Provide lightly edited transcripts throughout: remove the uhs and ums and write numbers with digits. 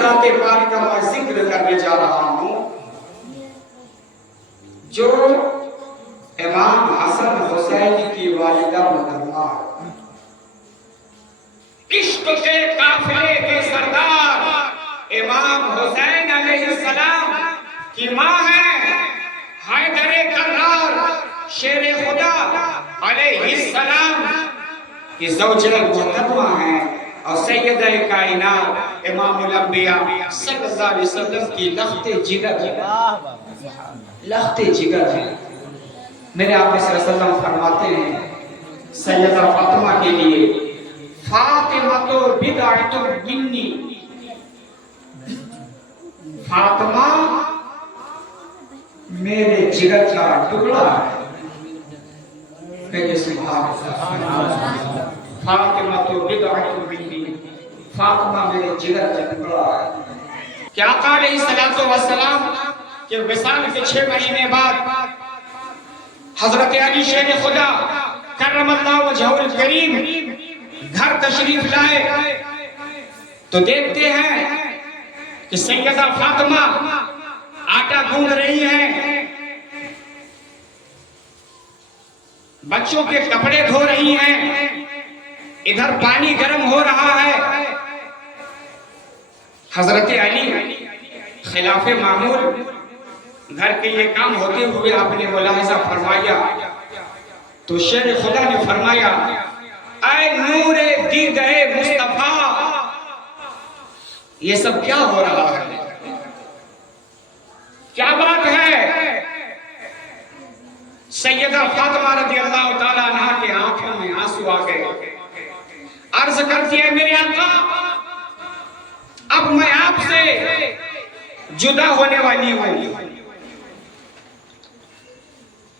ज़ात पाक का मैं जिक्र करने जा रहा हूँ जो इमाम हसन हुसैन की वालिदा मुहर्रमा, इश्क के काफिले के सरदार इमाम हुसैन अलैहिस्सलाम की माँ है हैदर कर्रार शेर खुदा अलैहिस्सलाम की ज़ौजा मुहतरमा है और सैयद कायनात इमामुल अंबिया सल्लल्लाहु अलैहि वसल्लम की लख्ते जिगर है, लख्ते जिगर है। मेरे आका सल्लल्लाहु अलैहि वसल्लम फरमाते हैं सैयदा फातिमा के लिए, फातिमा तो बिदअतुन मिन्नी, फातिमा मेरे जिगर का टुकड़ा है। फातिमा तो बिदअतुन मिन्नी, फातिमा मेरे जिगर का टुकड़ा है। क्या आका अलैहिस्सलातु वस्सलाम के विसाल के 6 महीने बाद हजरत अली शेर खुदा करमल्लाहु वजहुल करीम घर तशरीफ लाए तो देखते हैं कि सैयदा फातिमा आटा गूंद रही हैं, बच्चों के कपड़े धो रही हैं, इधर पानी गर्म हो रहा है। हजरत अली खिलाफे मामूल घर के ये काम होते हुए आपने मुलाहिजा फरमाया तो शेर खुदा ने फरमाया, ऐ नूरे दीदे मुस्तफा, ये सब क्या हो रहा है, क्या बात है। सैयदा फातिमा रज़ियल्लाहु ताला अन्हा के आंखों में आंसू आ गए। अर्ज करती है, मेरे आका अब मैं आपसे जुदा होने वाली हूं,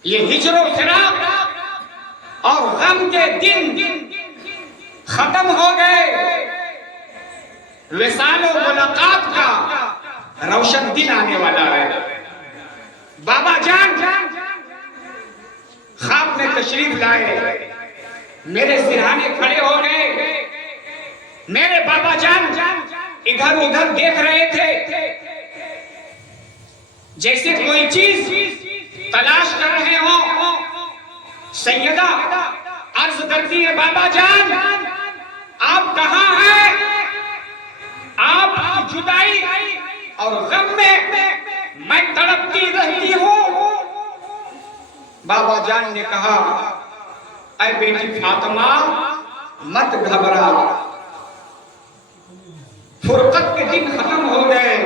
ये हिजरो फिराक और गम के दिन खत्म हो गए, विसाल और मुलाकात का रोशन दिन आने वाला है। बाबा जान ख्वाब में तशरीफ लाए, मेरे सिरहाने खड़े हो गए। मेरे बाबा जान इधर उधर देख रहे थे जैसे कोई चीज तलाश कर रहे हो। सैयदा अर्ज करती है, बाबा जान आप कहां हैं, आप जुदाई और गम में मैं तड़पती रहती हूं। बाबा जान ने कहा, ऐ बेटी फातिमा मत घबरा, फुरकत के दिन खत्म हो गए,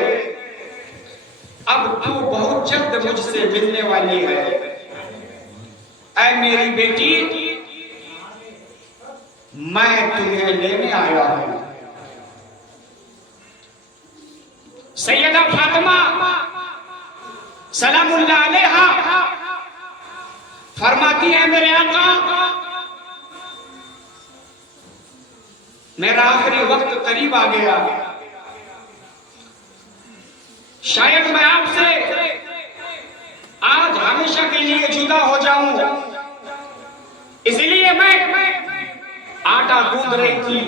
अब तू बहुत जल्द मुझसे मिलने वाली है। ऐ मेरी बेटी मैं तुम्हें लेने आया हूं। सैयदा फातिमा सलामुल्लाह अलैहा फरमाती है, मेरे आका मेरा आखिरी वक्त करीब आ गया, शायद मैं आपसे आज हमेशा के लिए जुदा हो जाऊं, इसलिए मैं आटा गूंद रही थी,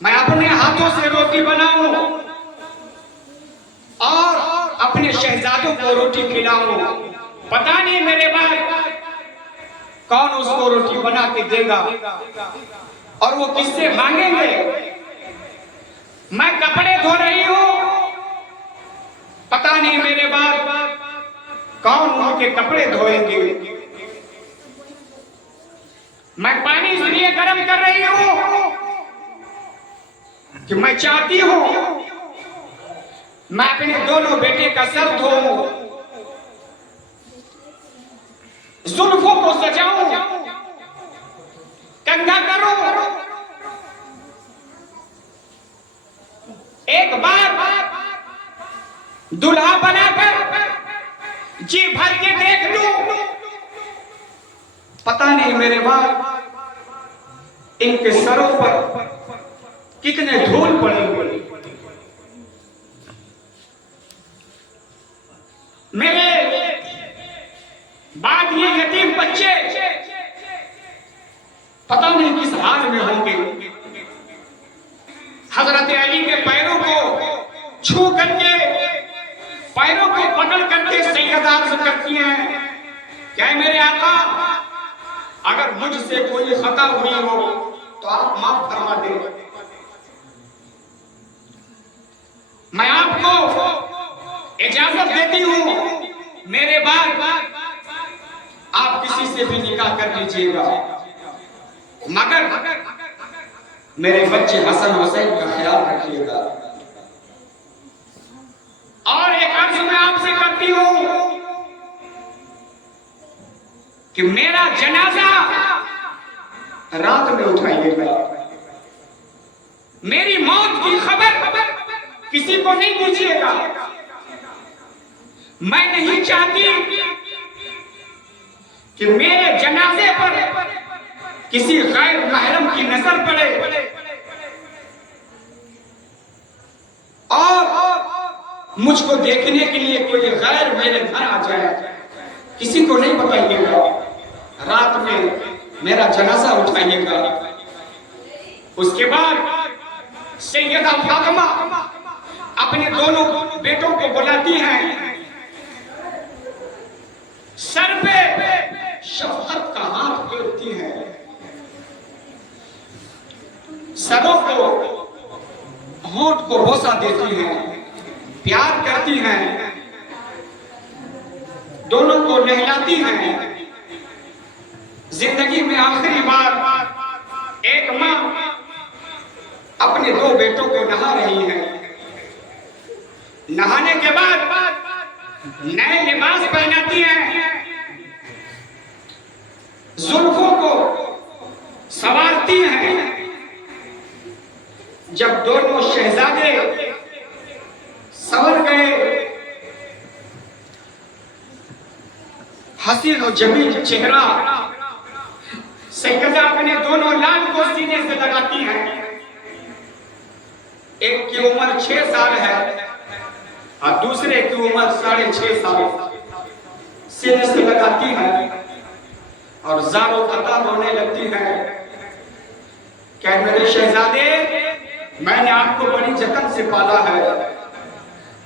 मैं अपने हाथों से रोटी बनाऊं और अपने शहजादों को रोटी खिलाऊं। पता नहीं मेरे बाद कौन उसको रोटी बना के देगा और वो किससे मांगेंगे। मैं कपड़े धो रही हूं, पता नहीं मेरे बाद कौन उनके कपड़े धोएंगे। मैं पानी इसलिए गर्म कर रही हूं कि मैं चाहती हूं मैं अपने दोनों बेटे का सर धोऊं, जुल्फों को सजाऊं, कंघा करूं, एक बार दुल्हा बनाकर जी भर के देख लूं। पता नहीं मेरे बाद इनके सरों पर कितने धूल पड़ेंगे। मेरे बाद ये यतीम बच्चे पता नहीं किस हाल में होंगे। हजरत अली के पैरों को छू करके पैरों को पकड़ करके सैयदा अर्ज करती हैं, क्या मेरे आका, अगर मुझसे कोई खता हुई हो तो आप माफ फरमा दें। मैं आपको इजाजत देती हूं, मेरे बाद आप किसी से भी निकाह कर लीजिएगा, मगर मेरे बच्चे हसन हुसैन का ख्याल रखिएगा। और एक अर्ज मैं आपसे करती हूं कि मेरा जनाजा रात में उठाइएगा, मेरी मौत की खबर किसी को नहीं दीजिएगा। मैं नहीं चाहती कि मेरे जनाजे पर किसी गैर महरम की नजर पड़े और मुझको देखने के लिए कोई गैर मेरे घर आ जाए, किसी को नहीं बताइएगा। रात में मेरा जनाजा उठाइएगा। उसके बाद सैयदा फातिमा अपने दोनों बेटों को बुलाती हैं, सर पे शफकत का हाथ फेरती हैं, सरों को होंठ को बोसा देती हैं, प्यार करती हैं, दोनों को नहलाती हैं। जिंदगी में आखिरी बार एक मां अपने दो बेटों को नहा रही है। नहाने के बाद नए लिबास पहनाती हैं, जुल्फों को संवारती हैं। जब दोनों शहजादे संवर गए, हसीन और जमील चेहरा, सैयदा अपने दोनों लाल को सीने से लगाती हैं। एक की उम्र 6 साल है और दूसरे की उम्र 6.5 साल। सीने से लगाती है और ज़ारो क़तार रोने लगती है। क्या मेरे शहजादे, मैंने आपको बड़ी जतन से पाला है,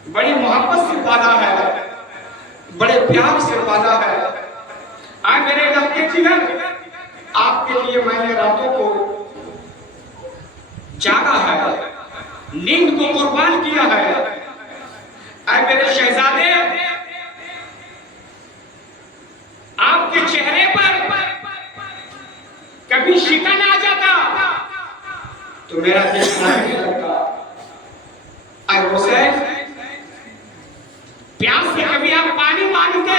बड़ी मोहब्बत से पाला है, बड़े प्यार से पाला है। आए मेरे लड़के जिगर, आपके लिए मैंने रातों को जागा है, नींद को कुर्बान किया है। आए मेरे शहजादे, आपके चेहरे पर कभी शिकन आ जाता तो मेरा दिल नहीं लगता। आए हुसैन, प्यास से कभी आप पानी मांगते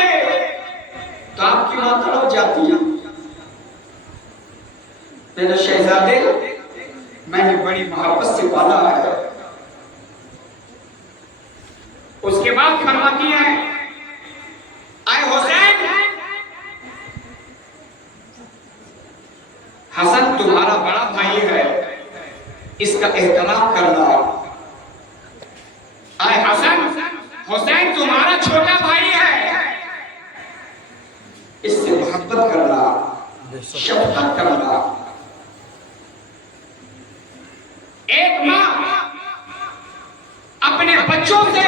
तो आपकी मां तड़प जाती है। मेरे शहजादे, मैंने बड़ी मोहब्बत से पाला है। उसके बाद फरमाती है, आए हुसैन, हसन तुम्हारा बड़ा भाई है, इसका एहतराम करना। आए हसन, हुसैन तुम्हारा छोटा भाई है, इससे मोहब्बत करना, शफकत करना। एक मां अपने बच्चों से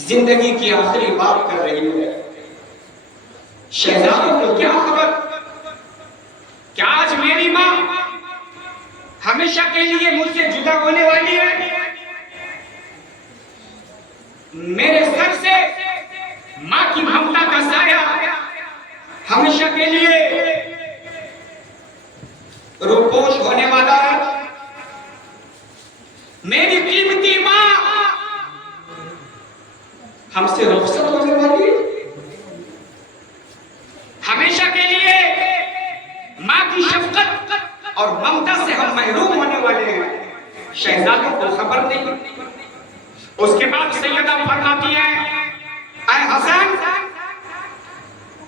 जिंदगी की आखिरी बात कर रही है। शहजादों को क्या खबर, क्या आज मेरी मां हमेशा के लिए मुझसे जुदा होने वाली है? मेरे सर से मां की ममता का साया हमेशा के लिए रूपोश होने वाला है। मेरी कीमती मां हमसे रुखसत होने वाली है। हमेशा के लिए मां की शफकत और ममता से हम महरूम होने वाले हैं। शहजादों को खबर नहीं। उसके बाद सैयदा फरमाती है, आए हसन,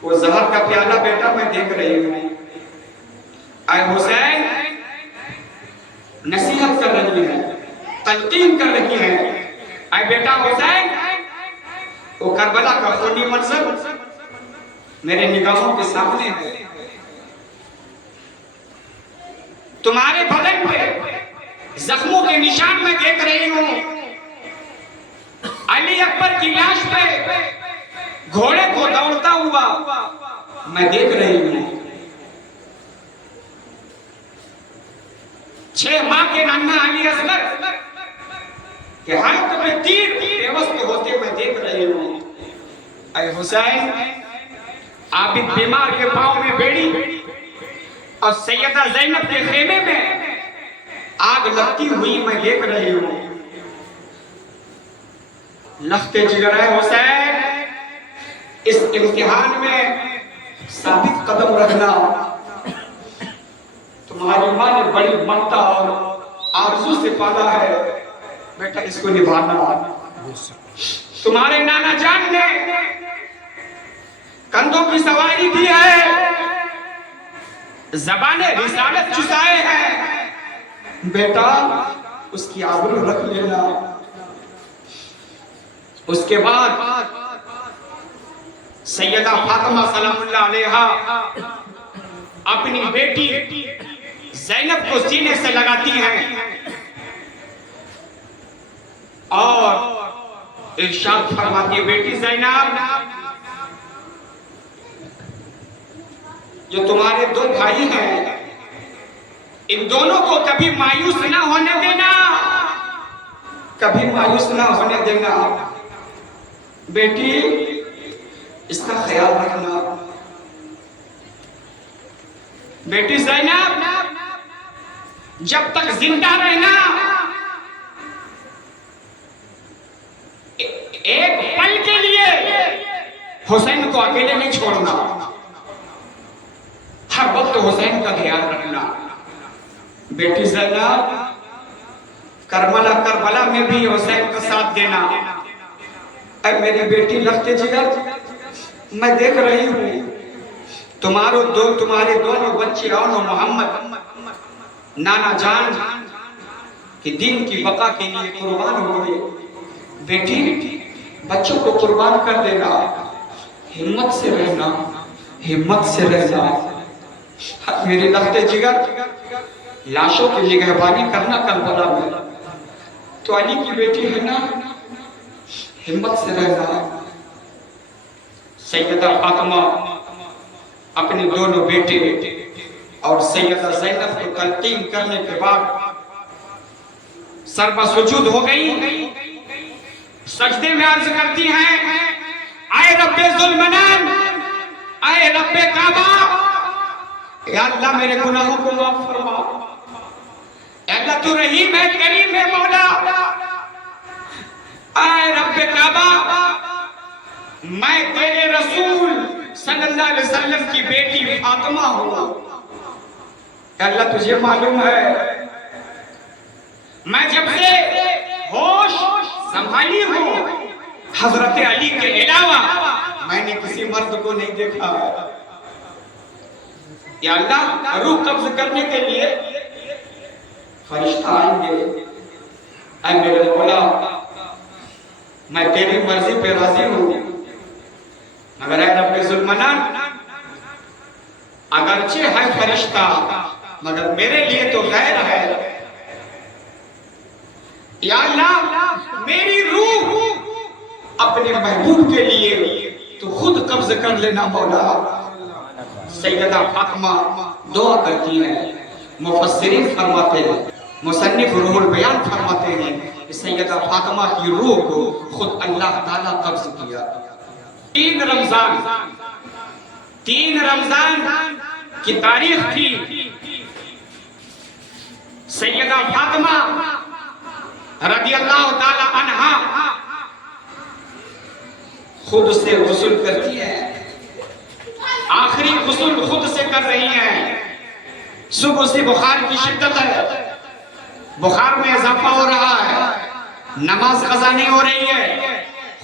वो जहर का प्याला बेटा मैं देख रही हूं। आए हुसैन, नसीहत कर रही है, तलकीन कर रही है। आए बेटा हुसैन, वो करबला का खूनी मंजर मेरे निगाहों के सामने है। तुम्हारे बदन पे जख्मों के निशान मैं देख रही हूं। अली अकबर की लाश पे घोड़े को दौड़ता हुआ मैं देख रही हूं। 6 माह के नन्हा अली असगर के हाथ में तीर बेवस्त होते मैं देख रही हूं। अरे हुसैन, आबिद बीमार के पांव में बेड़ी और सैयदा ज़ैनब के खेमे में आग लगती हुई मैं देख रही हूं। लफ्ते जिगर है हुसैन, इस इम्तिहान में साबित कदम रखना। तुम्हारी मां ने बड़ी ममता और आरज़ू से पाला है बेटा, इसको निभाना। तुम्हारे नाना जान ने कंधों की सवारी की है, ज़बाने रिसालत चुसाए हैं बेटा, उसकी आबरू रख लेना। उसके बाद सैयदा फातिमा सलामुल्लाह अलैहा अपनी बेटी ज़ैनब को सीने से लगाती हैं और इरशाद फरमाती है, बेटी ज़ैनब, जो तुम्हारे 2 भाई हैं, इन दोनों को कभी मायूस ना होने देना, कभी मायूस ना होने देना। बेटी, इसका ख्याल रखना। बेटी ज़ैनब, जब तक जिंदा रहना, एक पल के लिए हुसैन को अकेले नहीं छोड़ना। हर वक्त हुसैन का ध्यान रखना। बेटी ज़ैनब, करबला में भी हुसैन का साथ देना। अब मेरी बेटी लफ्ते जिगर, मैं देख रही हूँ तुम्हारे दोनों बच्चे और मोहम्मद नाना जान के दीन की बका के लिए कुर्बान हुए। बेटी, बच्चों को कुर्बान कर देना, हिम्मत से रहना, हिम्मत से रहना। मेरे लफ्ते जिगर, लाशों की निगहबानी करना करबला में, तो अली की बेटी है ना, हिम्मत से रहना। सैयदा फातिमा अपने दोनों बेटे और सैयदा ज़ैनब को तलकीन करने के बाद सरबा सुजूद हो गई, सजदे में अर्ज करती हैं, आए रब्बे ज़ुल्मनान, आए रब्बे काबा, या अल्लाह मेरे गुनाहों को माफ फरमा। अल्लाह तू रहीम है, करीम है मौला। आए रब्बे काबा, मैं तेरे रसूल सल्लल्लाहु अलैहि वसल्लम की बेटी फातिमा हूँ। अल्लाह तुझे मालूम है, मैं जब से होश संभाली हूँ, हजरत अली के अलावा मैंने किसी मर्द को नहीं देखा। या अल्लाह, रूह कब्ज करने के लिए फरिश्ता आएंगे। ऐ मेरे मौला, मैं तेरी मर्जी पे राजी हूँ, मगर ऐ रब्बे ज़ुल्मनान, अगरचे है फरिश्ता, मगर मेरे लिए तो गैर है। या अल्लाह, मेरी रूह अपने महबूब के लिए तो खुद कब्ज कर लेना मौला। सैयदा फातिमा दुआ करती है। मुफस्सिरीन फरमाते हैं, मुसन्निफ रूहुल बयान फरमाते हैं कि सैयदा फातिमा की रूह को खुद अल्लाह ताला कब्ज किया। 3 रमजान की तारीख थी। सैयदा फातिमा रज़ियल्लाहु ताला अन्हा खुद से गुस्ल करती है, आखिरी गुस्ल खुद से कर रही हैं। सुबह से बुखार की शिद्दत है, बुखार में इजाफा हो रहा है, नमाज कज़ा नहीं हो रही है,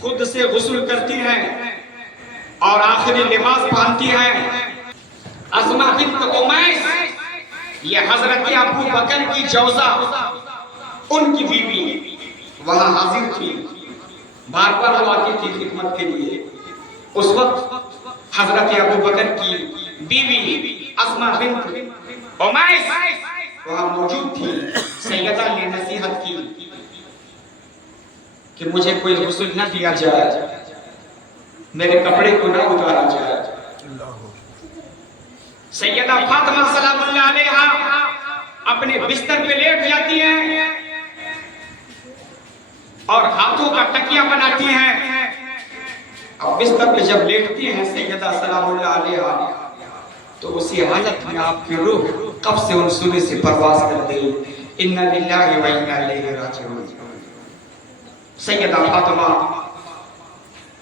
खुद से गुस्ल करती हैं और आखिरी लिबास पहनती हैं। अस्मा बिन्त उमैस, ये हजरत अबू बकर की जौजा, उनकी बीवी वहां हाजिर थी, बार बार वो आती थी खिदमत के लिए। उस वक्त हजरत अबू बकर की बीवी अस्मा बिन्त उमैस वहां मौजूद थी। सैयदा ने नसीहत की, कि मुझे कोई गुस्ल न दिया जाए, मेरे कपड़े को न उतारा जाए। सैयदा फातिमा सलामुल्लाह अलैहा अपने बिस्तर पे लेट जाती हैं और हाथों का तकिया बनाती हैं। अब बिस्तर पे जब लेटती हैं सैयदा सलामुल्लाह अलैहा, तो उसी हालत में आपकी रूह कब से उन सूर्य से परवास कर गई। इन्ना लिल्लाहि व इन्ना इलैहि राजिऊन। सैयदा फातिमा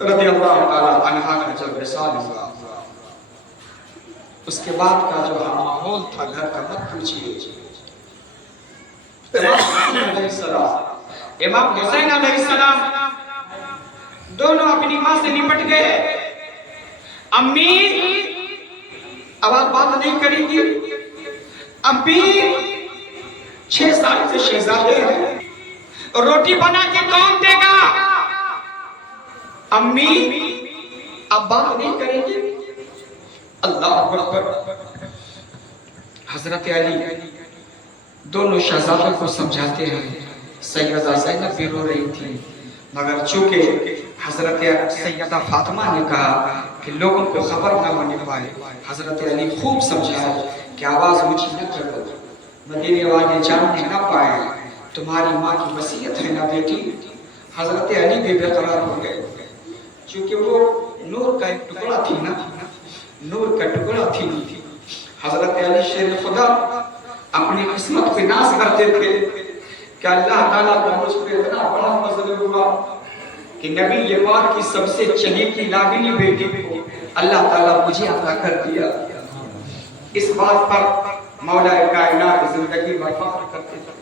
रज़ियल्लाहु ताला अन्हा का जब विसाल हुआ, उसके बाद का जो माहौल था घर का मत पूछिए। इमाम हुसैन अलैहिस्सलाम दोनों अपनी मां से निपट गए। अम्मी अब आप बात नहीं करेंगी, अम्मी 6 साल से शहजादे हैं, रोटी बना के कौन देगा? अम्मी अब बात नहीं करेंगी। अल्लाह अकबर। हजरत अली दोनों शहजादों को समझाते हैं। सैयदा ज़ैनब भी रो रही थी, मगर चूंकि हजरत सैयदा फातिमा ने कहा कि लोगों को खबर न होने पाए, हजरत अली खूब समझाए कि आवाज ऊंची न करो, मदीने वाले जानने न पाए, तुम्हारी माँ की वसीयत है ना बेटी। हजरत अली भी बेकरार हो गए, क्योंकि वो नूर का एक टुकड़ा थी ना, नूर का टुकड़ा थी। हजरत अली शेर खुदा अपनी किस्मत पे नाज करते थे कि अल्लाह ताला का मुझ पे इतना बड़ा फजल हुआ कि नबी ये पाक की सबसे चहेती लाडली बेटी को अल्लाह ताला मुझे अता कर दिया। इस बात पर मौला कायनात जिंदगी में फख्र करते थे।